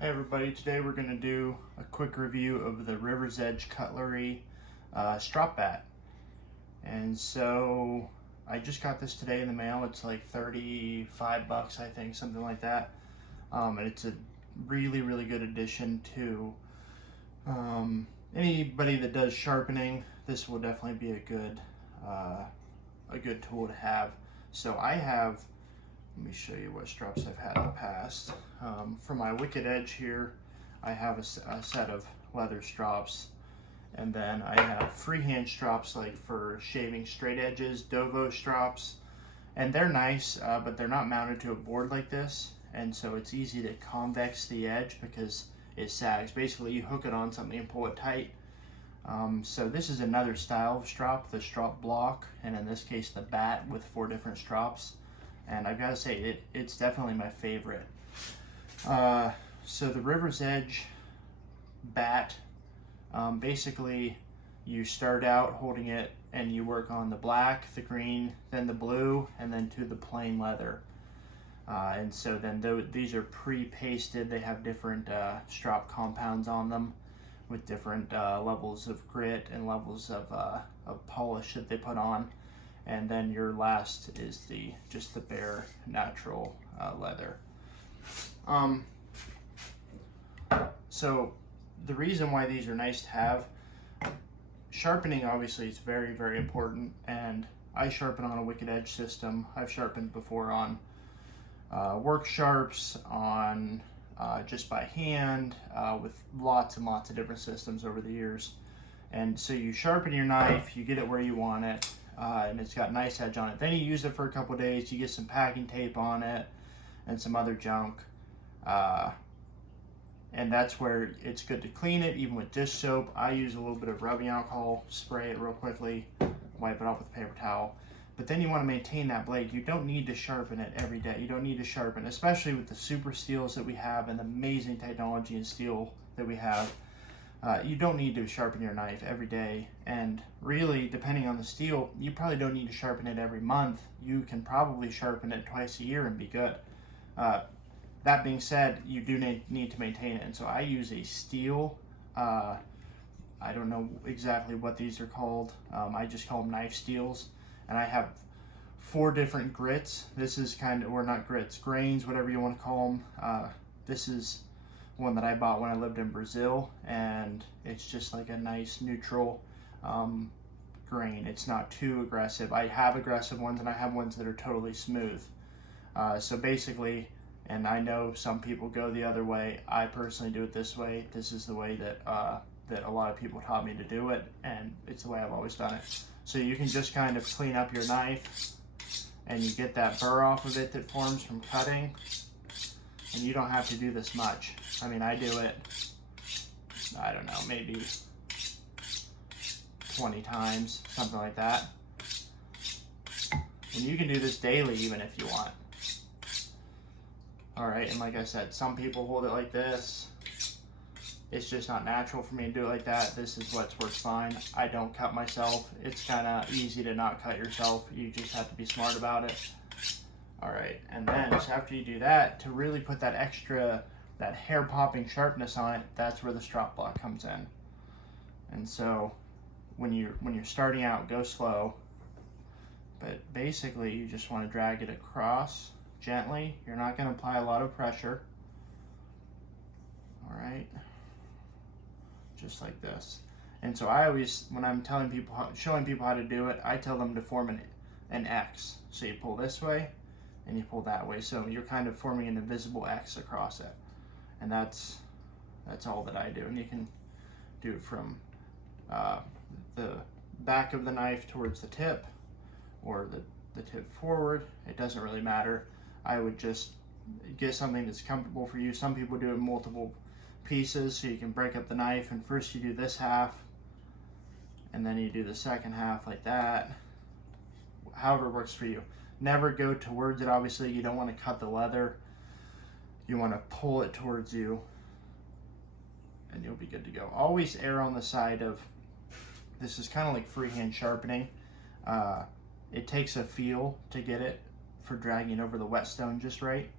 Hey everybody, today we're going to do a quick review of the River's Edge Cutlery Strop Bat. And so I just got this today in the mail. It's like 35 bucks, I think, something like that. And it's a really good addition to anybody that does sharpening. This will definitely be a good tool to have. So I have, let me show you what strops I've had in the past. For my Wicked Edge here, I have a set of leather strops, and then I have freehand strops like for shaving straight edges, Dovo strops, and they're nice, but they're not mounted to a board like this, and so it's easy to convex the edge because it sags. Basically, you hook it on something and pull it tight. So this is another style of strop, the Strop Block, and in this case the bat with 4 different strops. And I've got to say, it's definitely my favorite. So the River's Edge bat, basically you start out holding it and you work on the black, the green, then the blue, and then to the plain leather. And so then these are pre-pasted. They have different strop compounds on them with different levels of grit and levels of polish that they put on. And then your last is just the bare natural leather. So the reason why these are nice to have, sharpening obviously is very important, and I sharpen on a Wicked Edge system. I've sharpened before on work sharps, on just by hand, with lots and lots of different systems over the years. And so you sharpen your knife, you get it where you want it, and it's got nice edge on it. Then you use it for a couple days, you get some packing tape on it and some other junk, and that's where it's good to clean it, even with dish soap. I use a little bit of rubbing alcohol, spray it real quickly, wipe it off with a paper towel. But then you want to maintain that blade. You don't need to sharpen it every day. You don't need to sharpen, especially with the super steels that we have and the amazing technology in steel that we have. You don't need to sharpen your knife every day, and really, depending on the steel, you probably don't need to sharpen it every month. You can probably sharpen it twice a year and be good. That being said, you do need to maintain it, and so I use a steel, I don't know exactly what these are called, I just call them knife steels, and I have 4 different grits. This is kind of, or not grits, grains, whatever you want to call them. This is one that I bought when I lived in Brazil, and it's just like a nice neutral grain. It's not too aggressive. I have aggressive ones and I have ones that are totally smooth. So basically, and I know some people go the other way, I personally do it this way. This is the way that that a lot of people taught me to do it, and it's the way I've always done it. So you can just kind of clean up your knife and you get that burr off of it that forms from cutting, and you don't have to do this much. I mean, I do it, I don't know, maybe 20 times, something like that. And you can do this daily even if you want. Alright, and like I said, some people hold it like this. It's just not natural for me to do it like that. This is what works fine. I don't cut myself. It's kind of easy to not cut yourself. You just have to be smart about it. Alright, and then just after you do that, to really put that extra, that hair popping sharpness on it, that's where the Strop Block comes in. And so when you're starting out, go slow, but basically you just want to drag it across gently. You're not going to apply a lot of pressure. Alright, just like this. And so I always, when I'm showing people how to do it, I tell them to form an X. So you pull this way and you pull that way, so you're kind of forming an invisible X across it. And that's all that I do. And you can do it from the back of the knife towards the tip, or the tip forward. It doesn't really matter. I would just get something that's comfortable for you. Some people do it in multiple pieces, so you can break up the knife, and first you do this half and then you do the second half like that, however works for you. Never go towards it. Obviously you don't want to cut the leather, you want to pull it towards you, and you'll be good to go. Always err on the side of, this is kind of like freehand sharpening. It takes a feel to get it for dragging over the whetstone just right.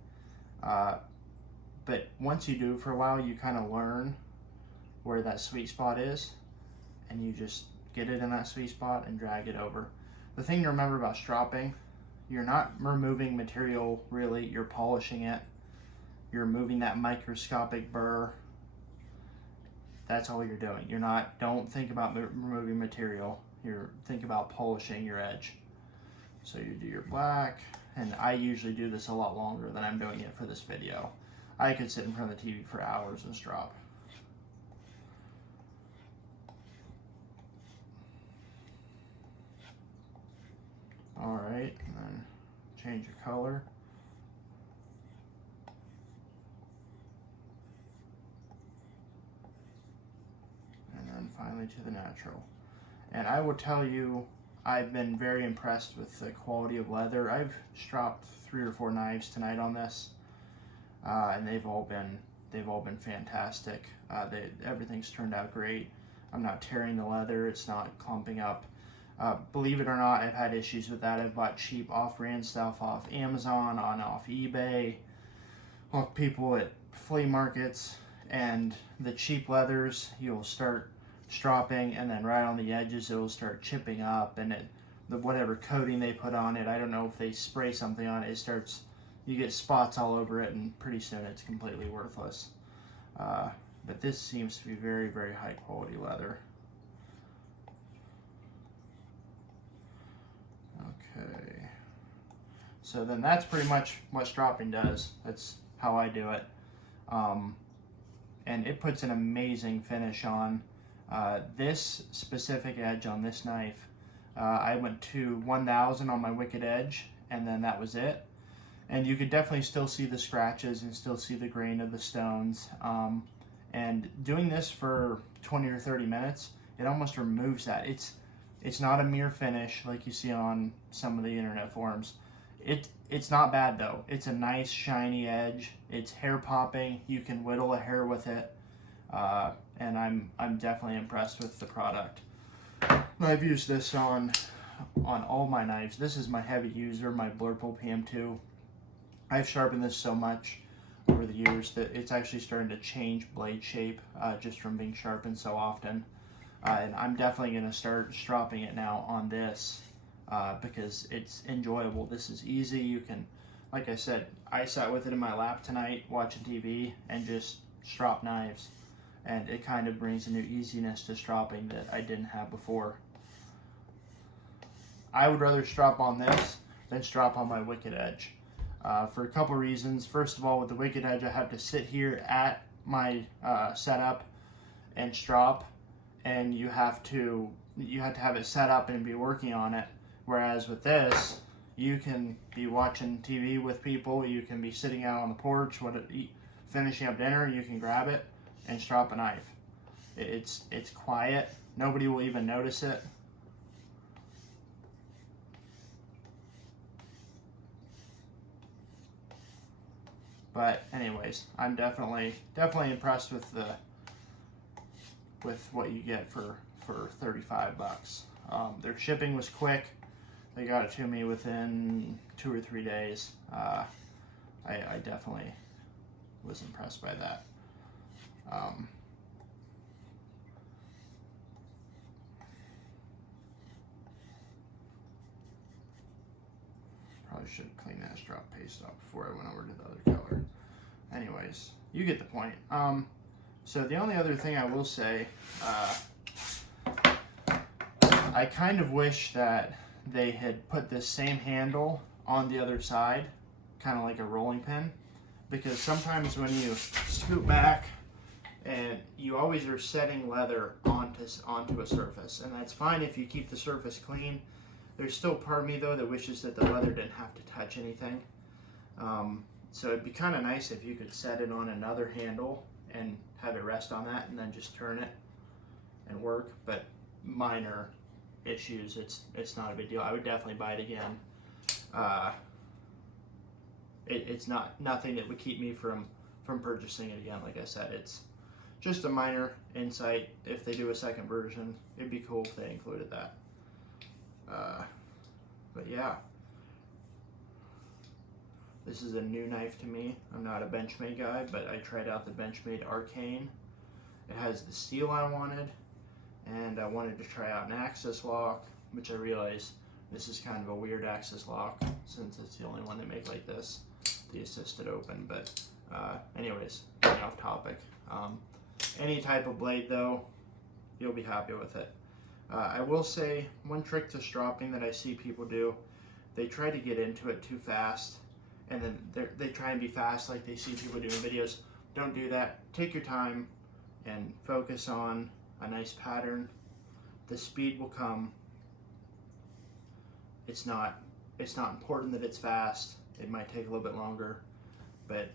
but once you do for a while, you kind of learn where that sweet spot is, and you just get it in that sweet spot and drag it over. The thing to remember about stropping, you're not removing material really, you're polishing it. You're removing that microscopic burr. That's all you're doing. Don't think about removing material. Think about polishing your edge. So you do your black, and I usually do this a lot longer than I'm doing it for this video. I could sit in front of the TV for hours and strop. Alright, and then change your color. And then finally to the natural. And I will tell you, I've been very impressed with the quality of leather. I've stropped 3 or 4 knives tonight on this, and they've all been fantastic. Everything's turned out great. I'm not tearing the leather, it's not clumping up. Believe it or not, I've had issues with that. I've bought cheap off-brand stuff off Amazon, off eBay, off people at flea markets, and the cheap leathers, you'll start stropping, and then right on the edges it'll start chipping up, and whatever coating they put on it, I don't know if they spray something on it, you get spots all over it, and pretty soon it's completely worthless. But this seems to be very, very high quality leather. Okay, so then that's pretty much what stropping does. That's how I do it, and it puts an amazing finish on. This specific edge on this knife, I went to 1000 on my wicked edge, and then that was it. And you could definitely still see the scratches and still see the grain of the stones. And doing this for 20 or 30 minutes, it almost removes that. It's not a mere finish like you see on some of the internet forums. It's not bad though. It's a nice shiny edge. It's hair popping. You can whittle a hair with it. And I'm definitely impressed with the product. I've used this on all my knives. This is my heavy user, my Blurple PM2. I've sharpened this so much over the years that it's actually starting to change blade shape just from being sharpened so often. And I'm definitely going to start stropping it now on this because it's enjoyable. This is easy. You can, like I said, I sat with it in my lap tonight watching TV and just strop knives. And it kind of brings a new easiness to stropping that I didn't have before. I would rather strop on this than strop on my wicked edge for a couple reasons. First of all, with the wicked edge, I have to sit here at my setup and strop, and you have to have it set up and be working on it. Whereas with this, you can be watching TV with people, you can be sitting out on the porch, finishing up dinner, you can grab it and strop a knife. It's quiet. Nobody will even notice it. But anyways, I'm definitely impressed with what you get for 35 bucks. Their shipping was quick. They got it to me within 2 or 3 days. I definitely was impressed by that. Probably should have cleaned that strop paste off before I went over to the other color. Anyways, you get the point. So the only other thing I will say, I kind of wish that they had put this same handle on the other side, kind of like a rolling pin, because sometimes when you scoot back, and you always are setting leather onto a surface, and that's fine if you keep the surface clean. There's still part of me though that wishes that the leather didn't have to touch anything. So it'd be kind of nice if you could set it on another handle and have it rest on that and then just turn it and work, but minor issues. It's not a big deal. I would definitely buy it again. It's nothing that would keep me from purchasing it again. Like I said, it's just a minor insight. If they do a second version, it'd be cool if they included that. But yeah. This is a new knife to me. I'm not a Benchmade guy, but I tried out the Benchmade Arcane. It has the steel I wanted, and I wanted to try out an axis lock, which I realized this is kind of a weird axis lock since it's the only one they make like this, the assisted open. But anyways, getting off topic. Any type of blade though, you'll be happy with it. I will say one trick to stropping that I see people do, they try to get into it too fast, and then they try and be fast like they see people doing videos. Don't do that. Take your time and focus on a nice pattern. The speed will come. It's not important that it's fast. It might take a little bit longer, but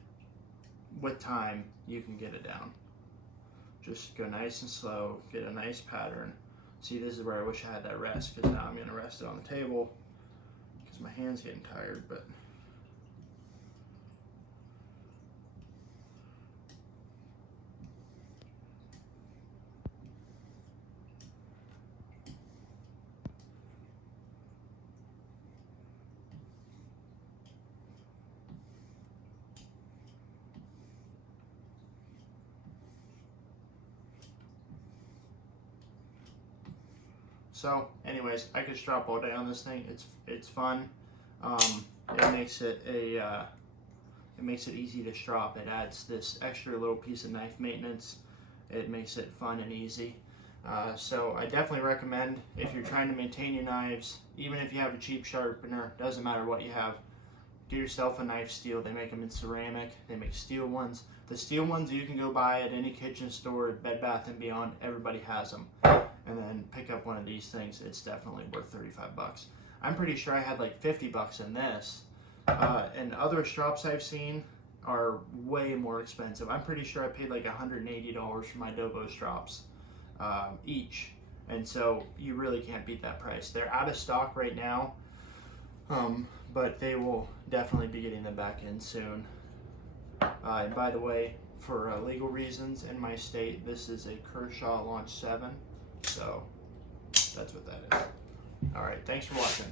with time you can get it down. Just go nice and slow, get a nice pattern. See, this is where I wish I had that rest, because now I'm going to rest it on the table because my hand's getting tired. But so, anyways, I could strop all day on this thing. It's fun. It makes it easy to strop. It adds this extra little piece of knife maintenance. It makes it fun and easy. So I definitely recommend, if you're trying to maintain your knives, even if you have a cheap sharpener, doesn't matter what you have, get yourself a knife steel. They make them in ceramic. They make steel ones. The steel ones you can go buy at any kitchen store, Bed Bath & Beyond. Everybody has them. And then pick up one of these things. It's definitely worth 35 bucks. I'm pretty sure I had like 50 bucks in this. And other strops I've seen are way more expensive. I'm pretty sure I paid like $180 for my Dovo strops each. And so you really can't beat that price. They're out of stock right now, but they will definitely be getting them back in soon. And by the way, for legal reasons in my state, this is a Kershaw Launch 7. So that's what that is. All right, thanks for watching.